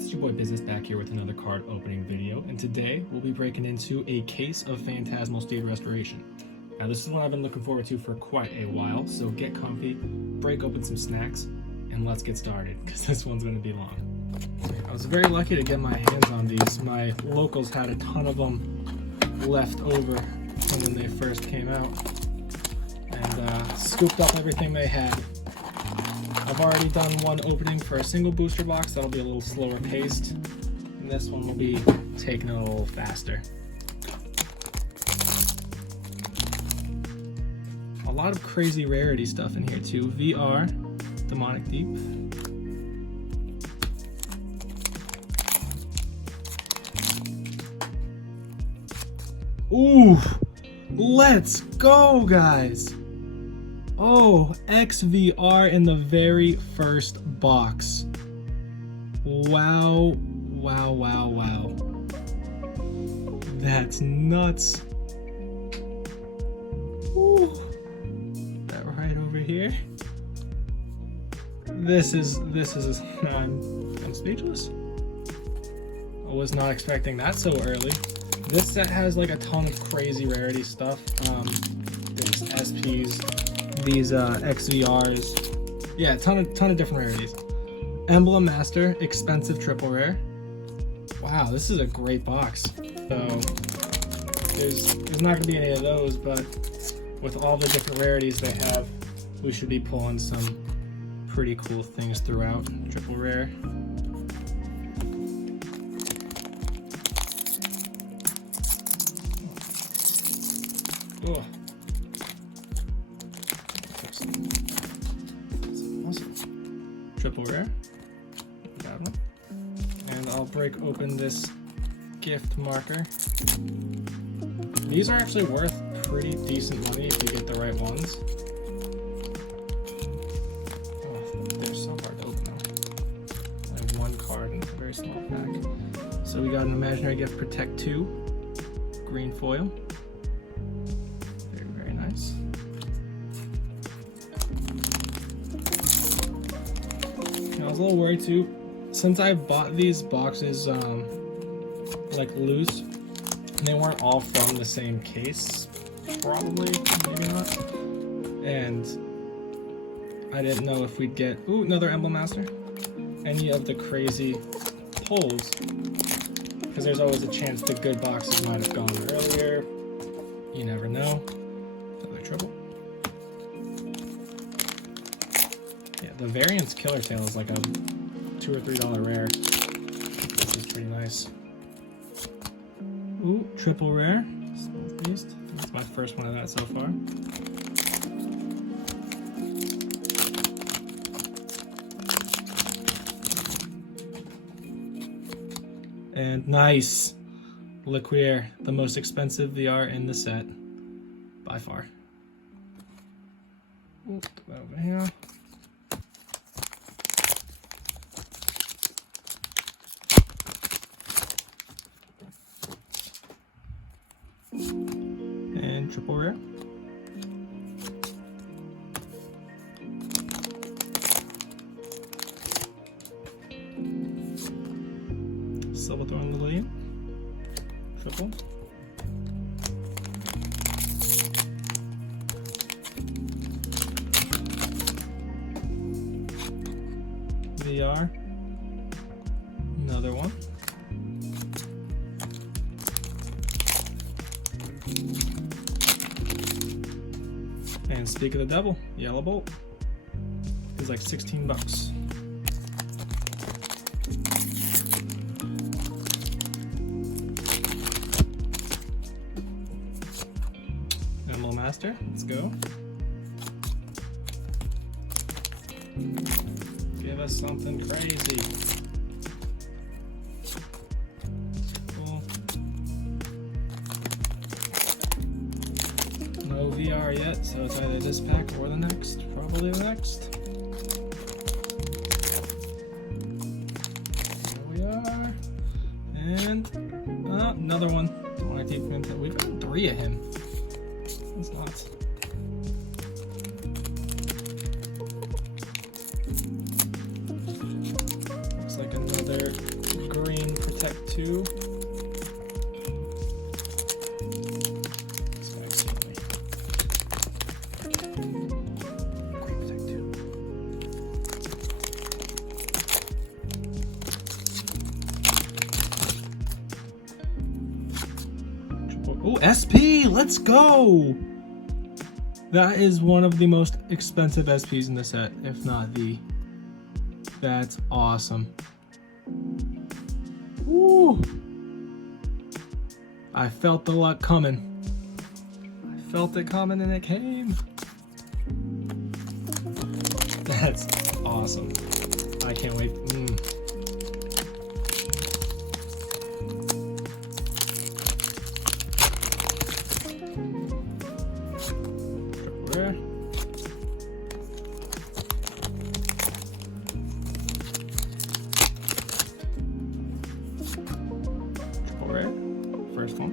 guys, it's your boy Business back here with another card opening video, and today we'll be breaking into a case of Phantasmal Steed Restoration. Now this is one I've been looking forward to for quite a while, so get comfy, break open some snacks, and let's get started, because this one's going to be long. I was very lucky to get my hands on these. My locals had a ton of them left over from when they first came out, and scooped up everything they had. I've already done one opening for a single booster box. That'll be a little slower paced, and this one will be taking it a little faster. A lot of crazy rarity stuff in here too. VR, Demonic Deep. Ooh, let's go, guys. Oh, XVR in the very first box. Wow, wow, wow, wow. That's nuts. Ooh, that right over here. This is I'm speechless. I was not expecting that so early. This set has like a ton of crazy rarity stuff. There's SPs. These XVRs, yeah, ton of different rarities. Emblem Master, expensive triple rare. Wow, this is a great box. So there's not gonna be any of those, but with all the different rarities they have, we should be pulling some pretty cool things throughout. Triple rare. Oh. Triple rare, and I'll break open this gift marker. These are actually worth pretty decent money if you get the right ones. Oh, they're so hard to open though. I have one card in a very small pack. So we got an Imaginary Gift Protect 2, green foil. Very, very nice. I was a little worried too, since I bought these boxes like loose, they weren't all from the same case, probably, maybe not, and I didn't know if we'd get, ooh, another Emblem Master, any of the crazy pulls, because there's always a chance the good boxes might have gone earlier, you never know. Another triple. Yeah, the Variant's Killer Tail is like a $2 or $3 rare. This is pretty nice. Ooh, triple rare. Smooth Beast. That's my first one of that so far. And nice. Liquier, the most expensive VR in the set by far. Ooh, put that over here. And triple rare. Silverthorn Lillian. Triple. VR. Another one. And Speak of the Devil, Yellow Bolt. It's like 16 bucks. Emblem Master, let's go. Give us something crazy. Cool. No VR yet, so it's either this pack or the next. Probably the next. Here we are. And another one. We've got 3 of him. That's lots. 2. Oh, SP! Let's go! That is one of the most expensive SPs in the set, if not the. That's awesome. Woo! I felt the luck coming. I felt it coming and it came. That's awesome. I can't wait. Rare. Triple rare. First one.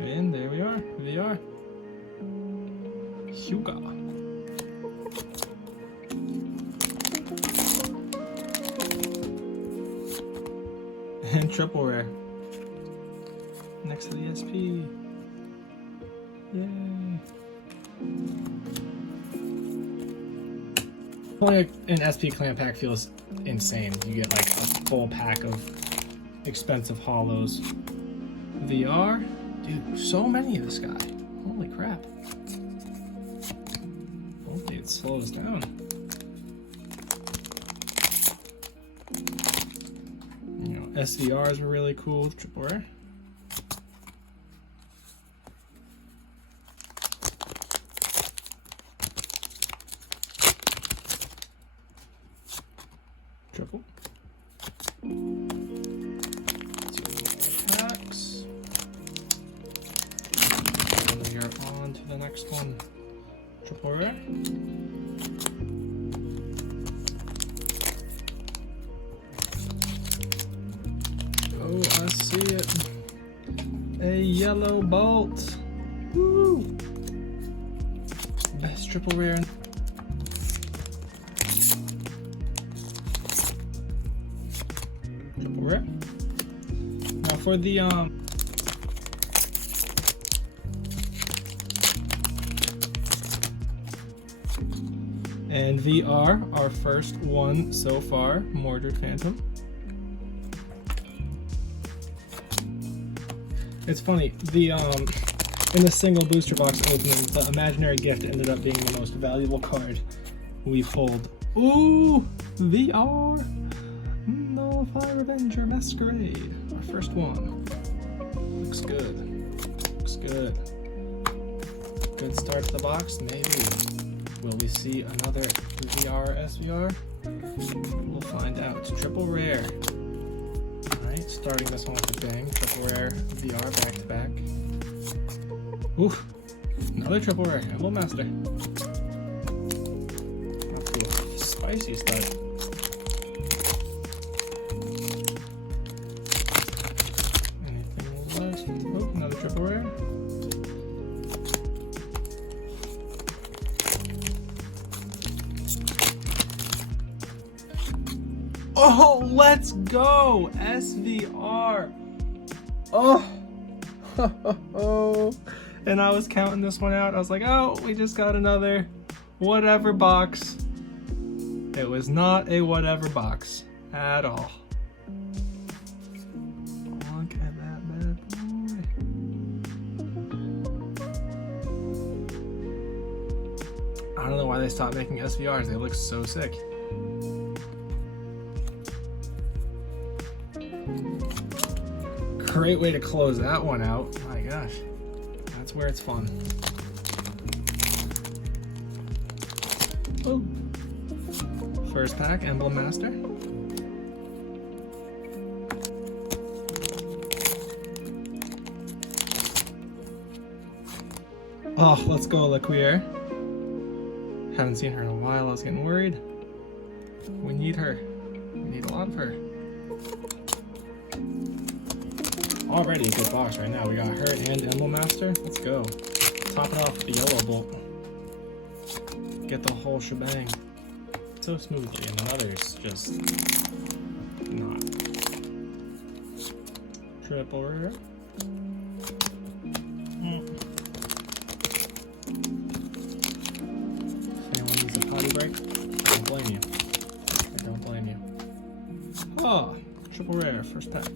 And there we are. VR. Huga. And triple rare. Next to the SP. Yay. Pulling an SP clan pack feels insane. You get like a full pack of expensive holos. VR. Dude, so many of this guy. Holy crap. Hopefully it slows down. You know, SVRs were really cool. Triple rare. Triple. 2 packs. And we are on to the next one. Triple rare. Oh, I see it. A yellow bolt. Woo! Best triple rare. Triple rare. Now for the and VR, our first one so far, Mordred Phantom. It's funny, the in the single booster box opening, the imaginary gift ended up being the most valuable card we pulled. Ooh, VR! Nullify Revenger Masquerade, our first one. Looks good. Looks good. Good start to the box, maybe. Will we see another VR or SVR? We'll find out. It's triple rare. Alright, starting this one with a bang. Triple rare VR back to back. Ooh, another triple rare. Emblem Master. Off to a spicy start. Anything left? Oh, another triple rare. Oh, let's go! SVR! Oh! And I was counting this one out. I was like, oh, we just got another whatever box. It was not a whatever box at all. Look at that bad boy. I don't know why they stopped making SVRs. They look so sick. Great way to close that one out. My gosh, that's where it's fun. Ooh. First pack, Emblem Master. Oh, let's go, Laquier. Haven't seen her in a while. I was getting worried. We need her. We need a lot of her. Already a good box right now. We got her and Emblem Master. Let's go. Top it off with the yellow bolt. Get the whole shebang so smoothly, and then others just not. Triple rare. If anyone needs a potty break, I don't blame you. I don't blame you. Oh, triple rare, first pack.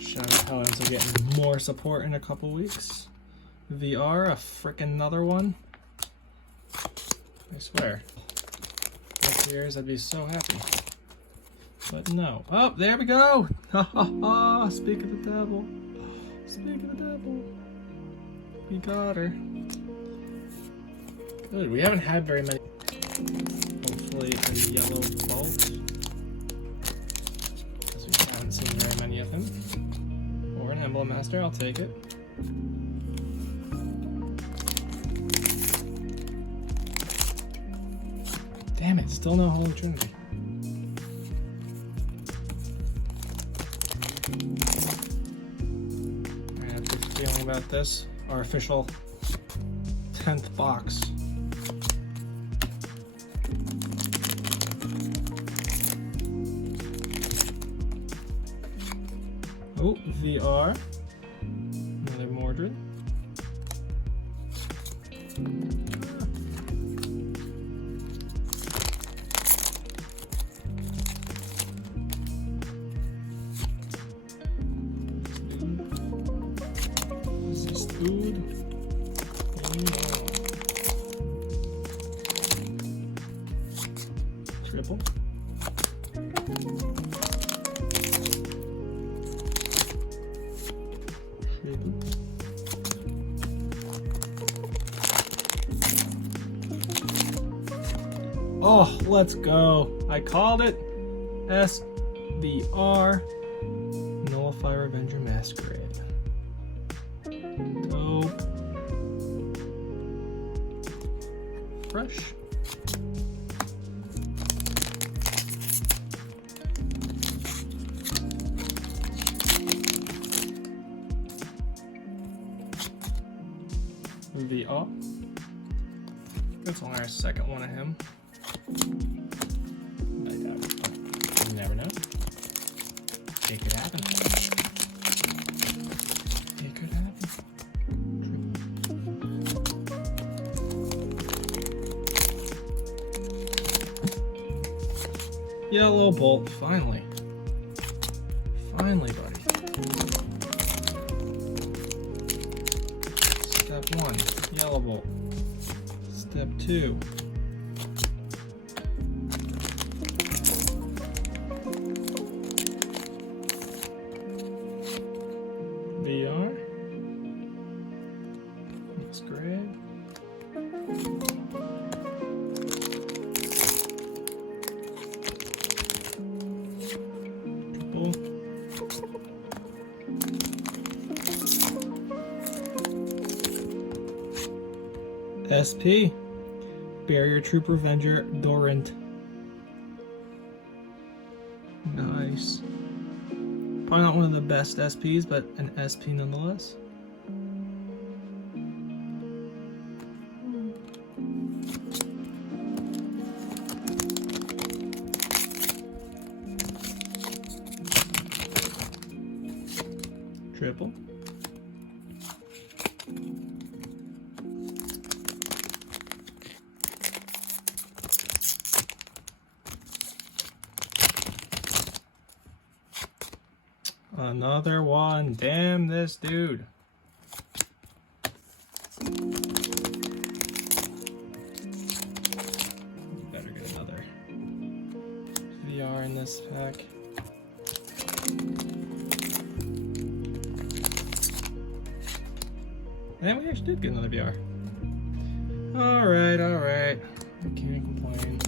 Shout out Paladins are getting more support in a couple weeks. VR, a frickin' another one. I swear. Next years I'd be so happy. But no. Oh, there we go! Ha ha ha! Speak of the devil. Speak of the devil. We got her. Good. We haven't had very many. Hopefully a yellow bolt. Because we haven't seen very many of them. Or an Emblem Master, I'll take it. Damn it, still no Holy Trinity. I have a good feeling about this. Our official 10th box. Oh, VR. Another Mordred. This is food. Triple. Oh, let's go. I called it. SVR. Nullify Revenger Masquerade. Dope. Fresh. VR. That's only our second one of him. I doubt it, but you never know. It could happen. It could happen. Yellow bolt, finally. Finally, buddy. Step 1, yellow bolt. Step 2. VR. Masquerade. Triple. SP. Barrier Troop Revenger Dorant. Nice. Probably not one of the best SPs, but an SP nonetheless. Triple. Another one. Damn this dude. Better get another VR in this pack. And we actually did get another VR. Alright, alright. I can't complain.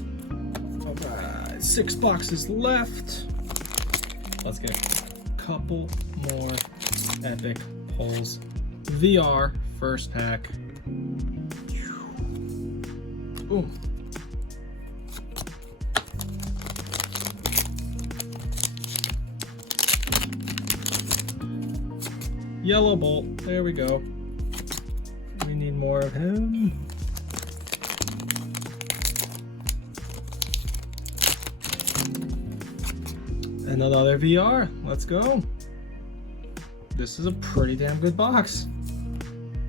Alright, 6 boxes left. Let's get a couple more epic pulls. VR, first pack. Ooh. Yellow Bolt. There we go. We need more of him. Another VR. Let's go. This is a pretty damn good box,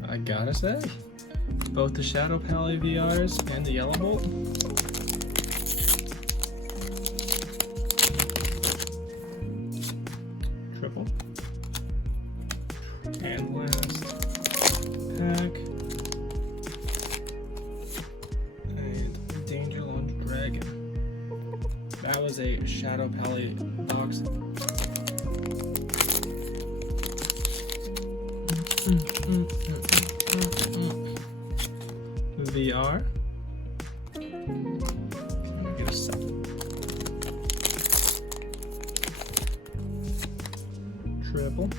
I gotta say. Both the Shadow Palette VRs and the Yellow Bolt. Triple. And last pack. And Danger Launch Dragon. That was a Shadow Palette box. VR. Can we get a set? Triple.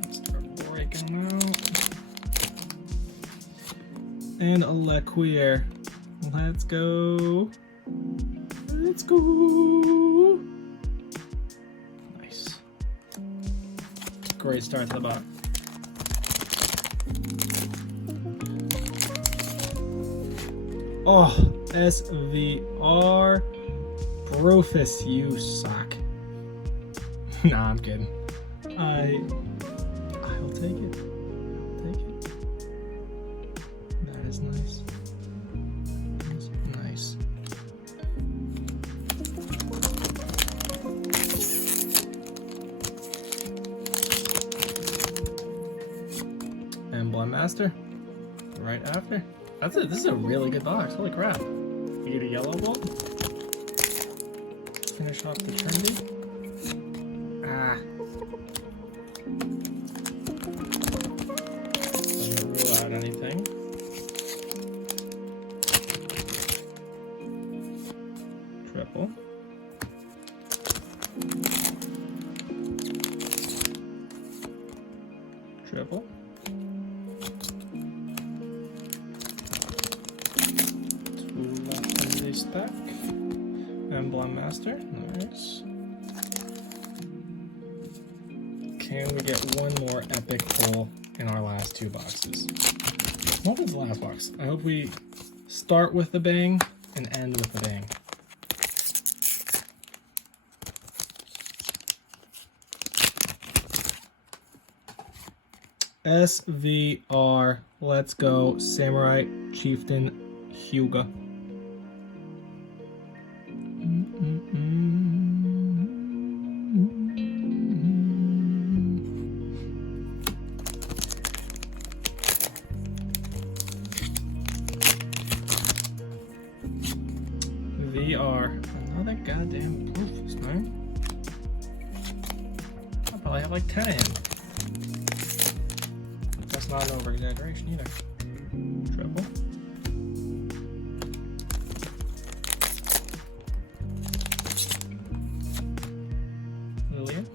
Let's start breaking them out. And a Lequier. Let's go. Let's go. Nice. Great start to the box. Oh, SVR. Brofus, you suck. Nah, I'm kidding. I'll take it. I'll take it. That is nice. That's nice. Emblem Master. Right after. That's it. This is a really good box. Holy crap. You get a Yellow Bolt. Finish off the trendy. Ah. Doesn't rule out anything. Triple. Triple. Two left in this pack. Emblem Master, nice. Can we get one more epic pull in our last two boxes? What was the last box? I hope we start with the bang and end with the bang. SVR, let's go. Samurai Chieftain Hyuga. VR. Another goddamn Brofus, man. I probably have like 10 of him. That's not an over exaggeration either. Triple. Lillian.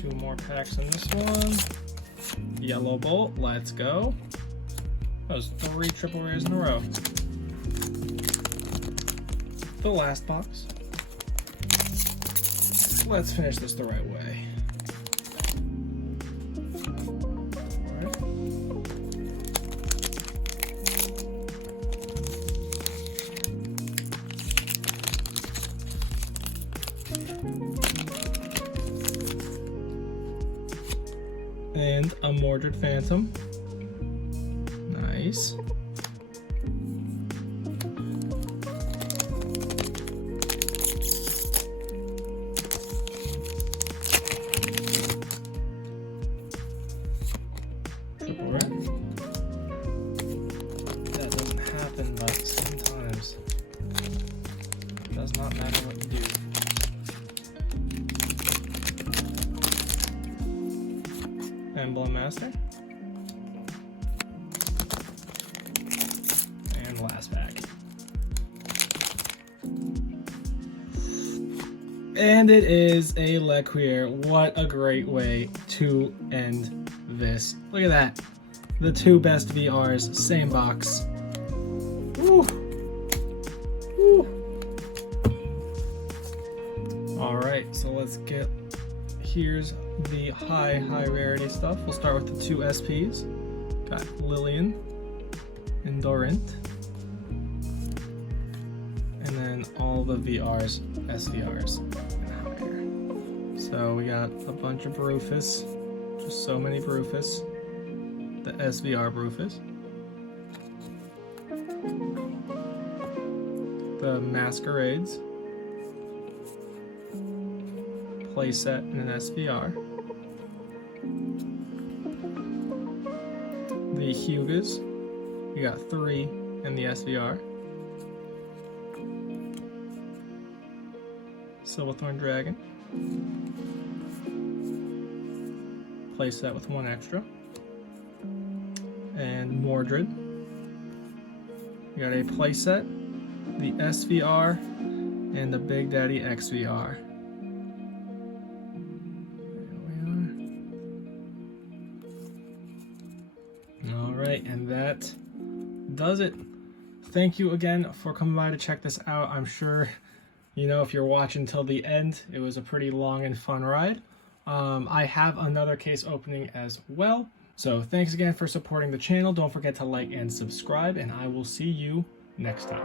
Two more packs in this one. Yellow Bolt, let's go. That was 3 triple rares in a row. The last box. Let's finish this the right way. And a Mordred Phantom. Nice. Triple red. That doesn't happen, but sometimes it does not matter what you do. Emblem Master. And last pack. And it is a Lequier. What a great way to end this. Look at that. The two best VRs, same box. Alright, so let's get, here's the high rarity stuff. We'll start with the 2 SPs. Got Lillian and Dorint. And then all the VRs, SVRs, and higher. So we got a bunch of Brufus, just so many Brufus. The SVR Brufus. The Masquerades. Playset and an SVR. The Hugas, we got 3 in the SVR. Silverthorn Dragon. Playset with 1 extra. And Mordred. We got a playset, the SVR, and the Big Daddy XVR. Alright, and that does it. Thank you again for coming by to check this out. I'm sure, you know, if you're watching till the end, it was a pretty long and fun ride. I have another case opening as well. So thanks again for supporting the channel. Don't forget to like and subscribe, and I will see you next time.